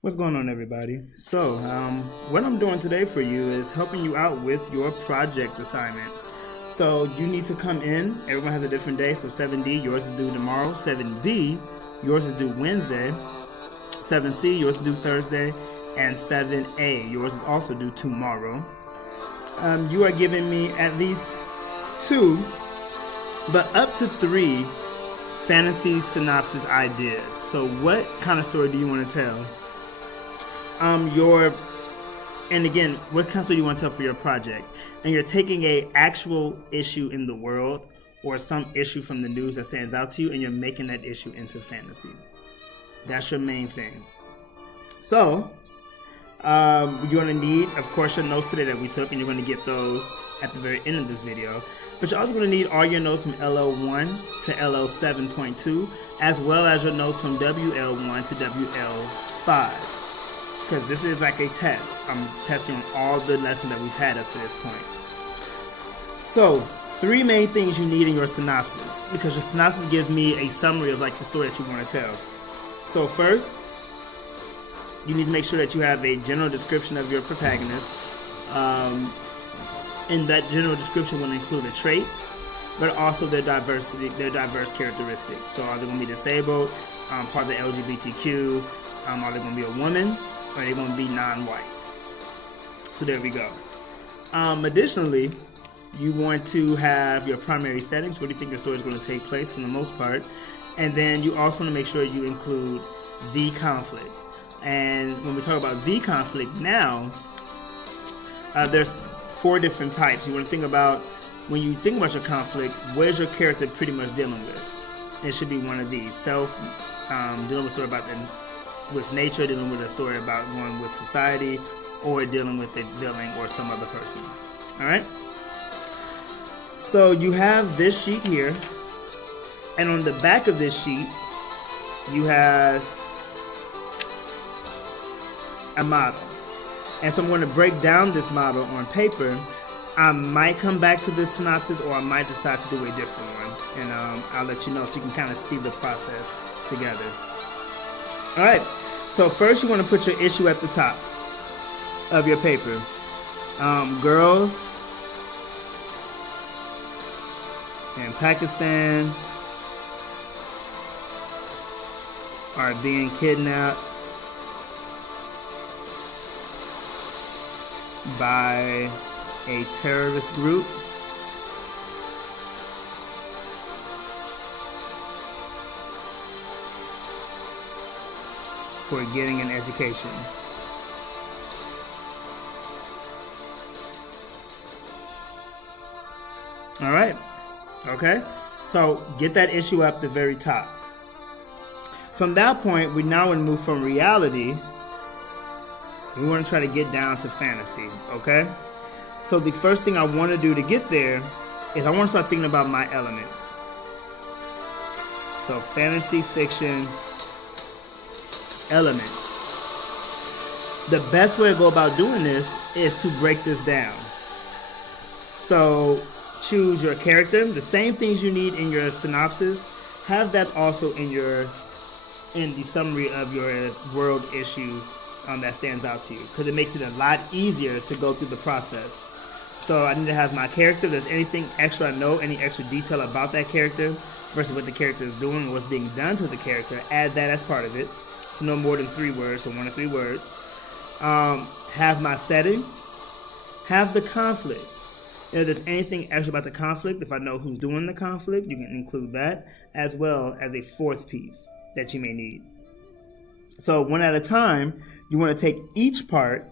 What's going on, everybody? What I'm doing today for you is helping you out with your project assignment. So you need to come in. Everyone has a different day. So 7D, yours is due tomorrow. 7B, yours is due Wednesday. 7C, yours is due Thursday. And 7A, yours is also due tomorrow. You are giving me at least 2, but up to 3 fantasy synopsis ideas. So what kind of story do you want to tell? And again, what kind of story do you want to tell for your project? And you're taking a actual issue in the world or some issue from the news that stands out to you, and you're making that issue into fantasy. That's your main thing. So, you're going to need, of course, your notes today that we took, and you're going to get those at the very end of this video. But you're also going to need all your notes from LL1 to LL7.2, as well as your notes from WL1 to WL5. Because this is like a test. I'm testing on all the lessons that we've had up to this point. So, 3 main things you need in your synopsis, because your synopsis gives me a summary of like the story that you want to tell. So first, you need to make sure that you have a general description of your protagonist. And that general description will include the traits, but also their diverse characteristics. So are they going to be disabled, part of the LGBTQ, are they going to be a woman, or are they going to be non-white? So there we go. Additionally, you want to have your primary settings, where do you think your story is going to take place for the most part. And then you also want to make sure you include the conflict. And when we talk about the conflict now, there's 4 different types. You want to think about, when you think about your conflict, where's your character pretty much dealing with? It should be one of these. Dealing with a story about with nature, dealing with a story about going with society, or dealing with a villain or some other person. Alright? So you have this sheet here, and on the back of this sheet, you have a model. And so I'm going to break down this model on paper. I might come back to this synopsis, or I might decide to do a different one. And I'll let you know so you can kind of see the process together. Alright, so first you want to put your issue at the top of your paper. Girls in Pakistan are being kidnapped by a terrorist group for getting an education. All right. Okay. So get that issue up the very top. From that point, we now want to move from reality. We want to try to get down to fantasy. Okay. So the first thing I want to do to get there is I want to start thinking about my elements. So fantasy fiction elements. The best way to go about doing this is to break this down. So choose your character, the same things you need in your synopsis, have that also in the summary of your world issue that stands out to you, because it makes it a lot easier to go through the process. So I need to have my character. If there's anything extra I know, any extra detail about that character versus what the character is doing, what's being done to the character, add that as part of it. So no more than 3 words, so 1 to 3 words. Have my setting. Have the conflict. If there's anything extra about the conflict, if I know who's doing the conflict, you can include that, as well as a 4th piece that you may need. So one at a time, you want to take each part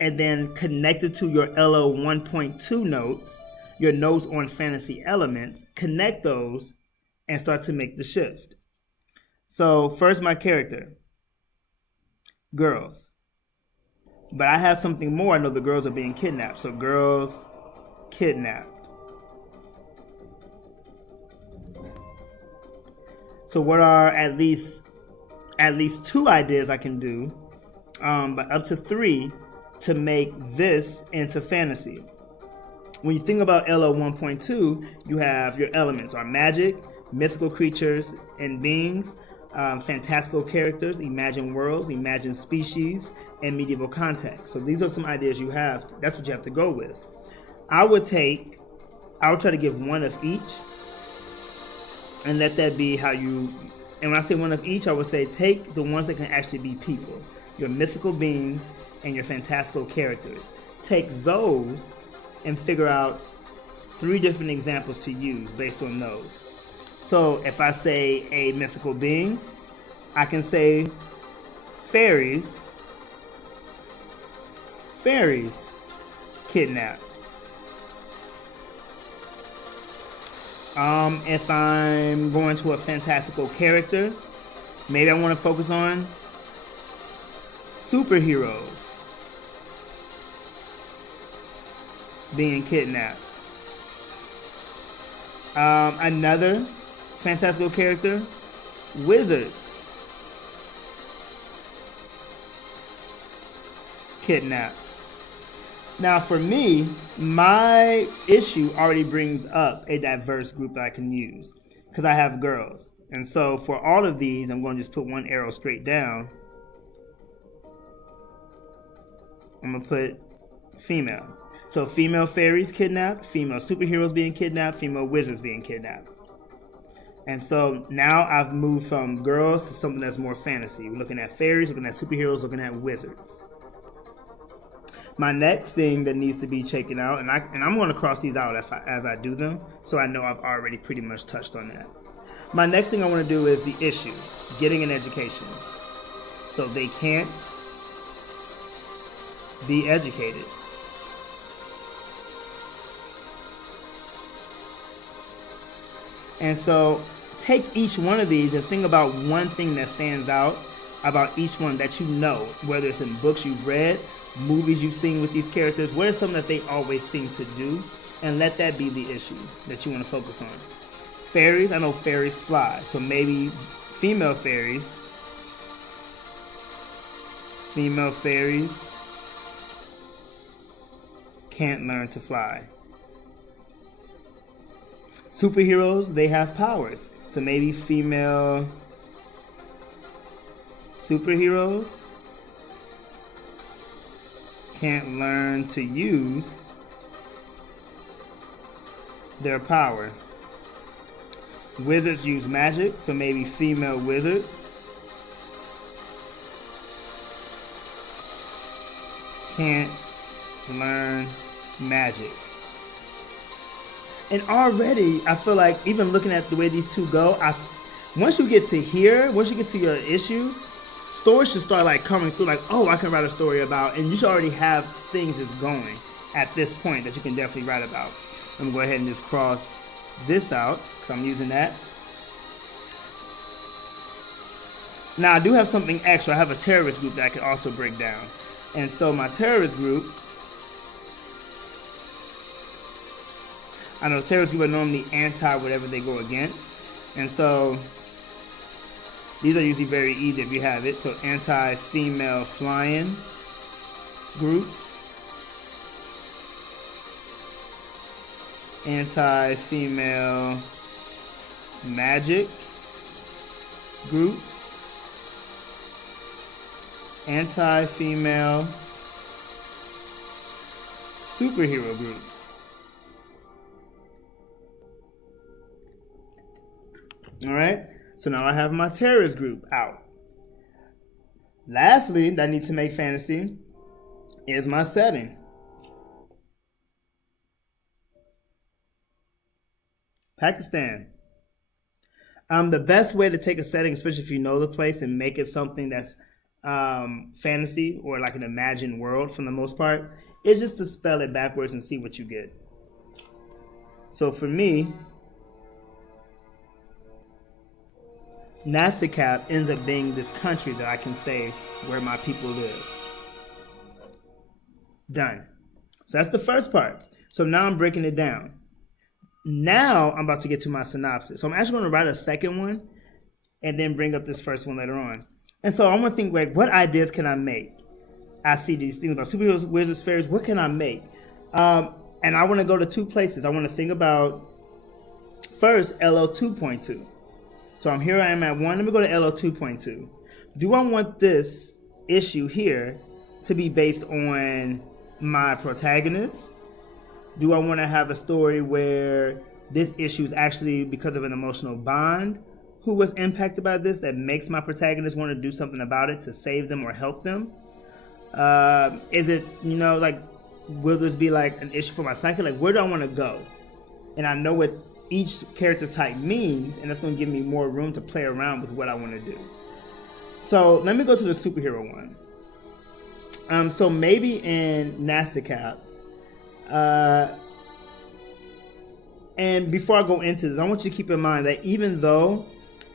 and then connect it to your LO 1.2 notes, your notes on fantasy elements, connect those, and start to make the shift. So first, my character. Girls. But I have something more. I know the girls are being kidnapped. So girls kidnapped. So what are at least 2 ideas I can do, but up to 3 to make this into fantasy. When you think about LO 1.2, you have your elements are magic, mythical creatures and beings, fantastical characters, imagined worlds, imagined species, and medieval context. So these are some ideas you have. That's what you have to go with. I would try to give one of each and let that be how you, and when I say one of each, I would say take the ones that can actually be people, your mythical beings and your fantastical characters. Take those and figure out 3 different examples to use based on those. So if I say a mythical being, I can say fairies kidnapped. If I'm going to a fantastical character, maybe I want to focus on superheroes being kidnapped. Another fantastical character, wizards kidnapped. Now for me, my issue already brings up a diverse group that I can use because I have girls. And so for all of these, I'm going to just put one arrow straight down. I'm going to put female. So female fairies kidnapped, female superheroes being kidnapped, female wizards being kidnapped. And so now I've moved from girls to something that's more fantasy. We're looking at fairies, looking at superheroes, looking at wizards. My next thing that needs to be taken out, and I'm going to cross these out as I do them, so I know I've already pretty much touched on that. My next thing I want to do is the issue, getting an education. So they can't be educated. And so take each one of these and think about one thing that stands out about each one that you know, whether it's in books you've read, movies you've seen with these characters, what is something that they always seem to do, and let that be the issue that you want to focus on. Fairies, I know fairies fly, so maybe female fairies can't learn to fly. Superheroes, they have powers, so maybe female superheroes can't learn to use their power. Wizards use magic, so maybe female wizards can't learn magic. And already, I feel like even looking at the way these two go, once you get to here, once you get to your issue, stories should start like coming through, like, oh, I can write a story about, and you should already have things that's going at this point that you can definitely write about. I'm gonna go ahead and just cross this out because I'm using that. Now I do have something extra. I have a terrorist group that I can also break down. And so my terrorist group, I know terrorist group are normally anti whatever they go against. And so these are usually very easy if you have it. So anti-female flying groups, anti-female magic groups, anti-female superhero groups. All right. So now I have my terrorist group out. Lastly, that I need to make fantasy is my setting. Pakistan. The best way to take a setting, especially if you know the place, and make it something that's fantasy or like an imagined world for the most part, is just to spell it backwards and see what you get. So for me, Nasikap ends up being this country that I can say where my people live. Done. So that's the first part. So now I'm breaking it down. Now I'm about to get to my synopsis. So I'm actually going to write a second one and then bring up this first one later on. And so I'm going to think, like, what ideas can I make? I see these things about superheroes, wizards, fairies. What can I make? And I want to go to 2 places. I want to think about, first, LO 2.2. So I'm here. I am at 1. Let me go to LO 2.2. Do I want this issue here to be based on my protagonist? Do I want to have a story where this issue is actually because of an emotional bond who was impacted by this that makes my protagonist want to do something about it to save them or help them? Is it, like, will this be like an issue for my psyche? Like, where do I want to go? And I know what each character type means, and that's going to give me more room to play around with what I want to do. So let me go to the superhero one. So maybe in NASCAP, and before I go into this, I want you to keep in mind that even though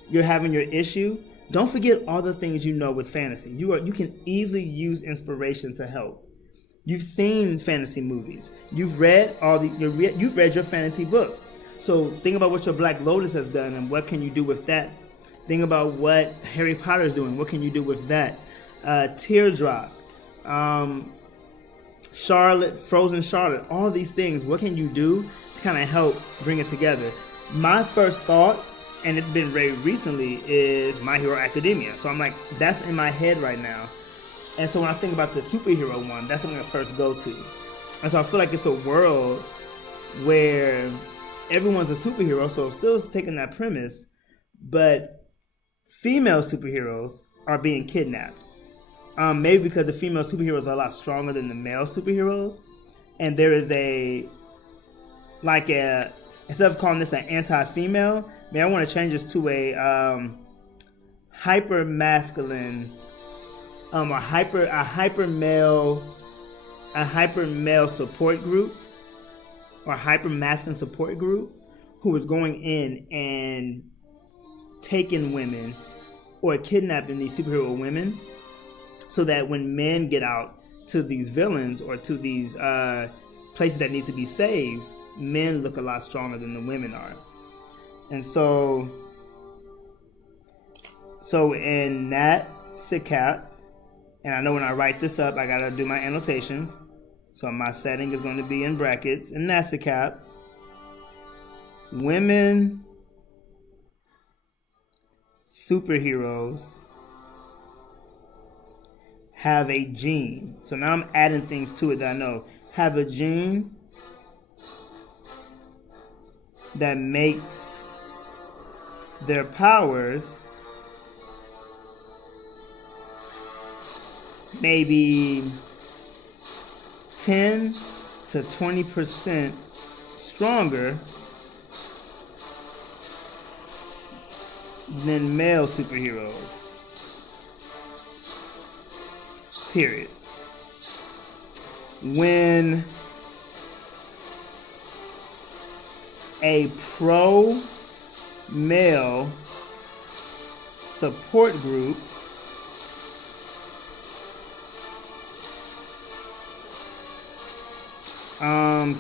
you're having your issue, don't forget all the things you know with fantasy. You can easily use inspiration to help. You've seen fantasy movies. You've read you've read your fantasy book. So think about what your Black Lotus has done and what can you do with that. Think about what Harry Potter is doing. What can you do with that? Teardrop, Charlotte, Frozen Charlotte, all these things. What can you do to kind of help bring it together? My first thought, and it's been very recently, is My Hero Academia. So I'm like, that's in my head right now. And so when I think about the superhero one, that's what I'm going to first go to. And so I feel like it's a world where everyone's a superhero, so still taking that premise, but female superheroes are being kidnapped. Maybe because the female superheroes are a lot stronger than the male superheroes. And there is instead of calling this an anti-female, I want to change this to a hyper masculine, a hyper male support group, or hyper masculine support group, who is going in and taking women or kidnapping these superhero women, so that when men get out to these villains or to these places that need to be saved, men look a lot stronger than the women are. And so in that SICAP, and I know when I write this up, I gotta do my annotations. So my setting is going to be in brackets. In that SICAP, women superheroes have a gene. So now I'm adding things to it that I know. Have a gene that makes their powers maybe 10 to 20% stronger than male superheroes. Period. When a pro-male support group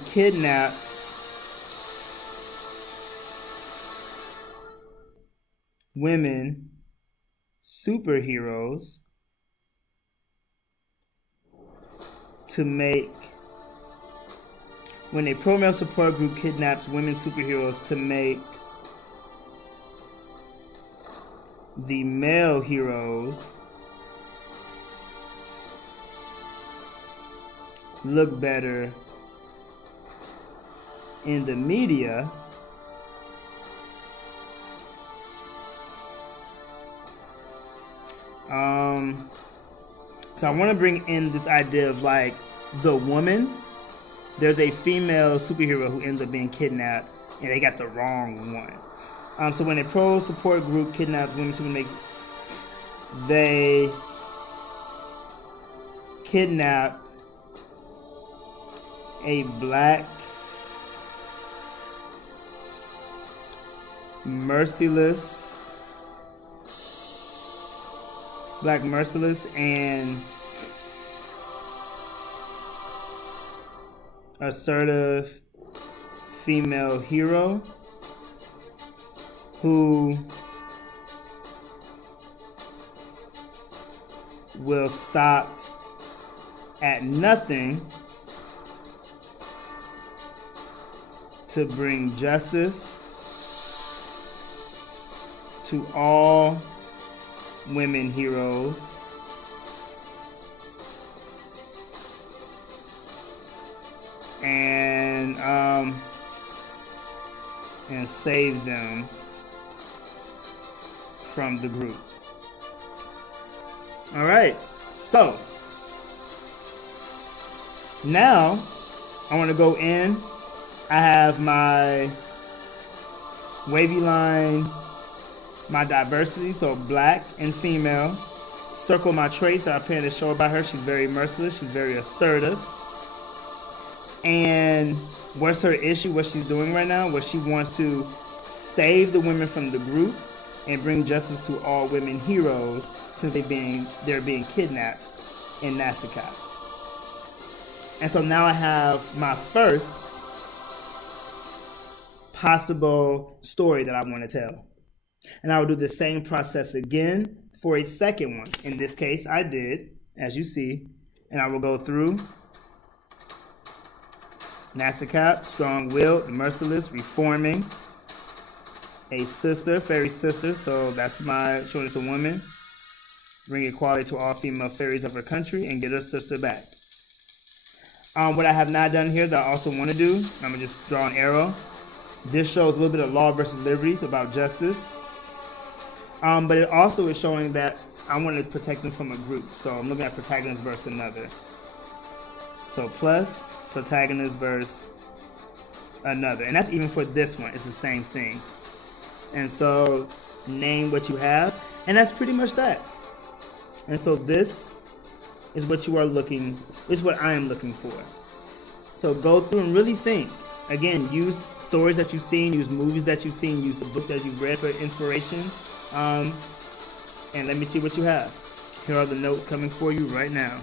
kidnaps women superheroes to make, when a pro-male support group kidnaps women superheroes to make the male heroes look better in the media, so I want to bring in this idea of like the woman. There's a female superhero who ends up being kidnapped, and they got the wrong one. So when a pro support group kidnaps women to they kidnap a black merciless and assertive female hero who will stop at nothing to bring justice to all women heroes and save them from the group. All right, so now I want to go in. I have my wavy line, my diversity, so black and female. Circle my traits that I plan to show about her. She's very merciless. She's very assertive. And what's her issue? What she's doing right now? What she wants to save the women from the group and bring justice to all women heroes since they're being kidnapped in Nassau. And so now I have my first possible story that I want to tell. And I will do the same process again for a second one. In this case, I did, as you see, and I will go through Nassau, strong-willed, merciless, reforming, a sister, fairy sister, so that's my choice of woman. Bring equality to all female fairies of her country and get her sister back. What I have not done here that I also want to do, I'm going to just draw an arrow. This shows a little bit of law versus liberty, it's about justice. But it also is showing that I want to protect them from a group. So I'm looking at protagonist versus another. So plus, protagonist versus another. And that's even for this one, it's the same thing. And so name what you have, and that's pretty much that. And so this is what you are looking, this is what I am looking for. So go through and really think. Again, use stories that you've seen, use movies that you've seen, use the book that you've read for inspiration, and let me see what you have. Here are the notes coming for you right now.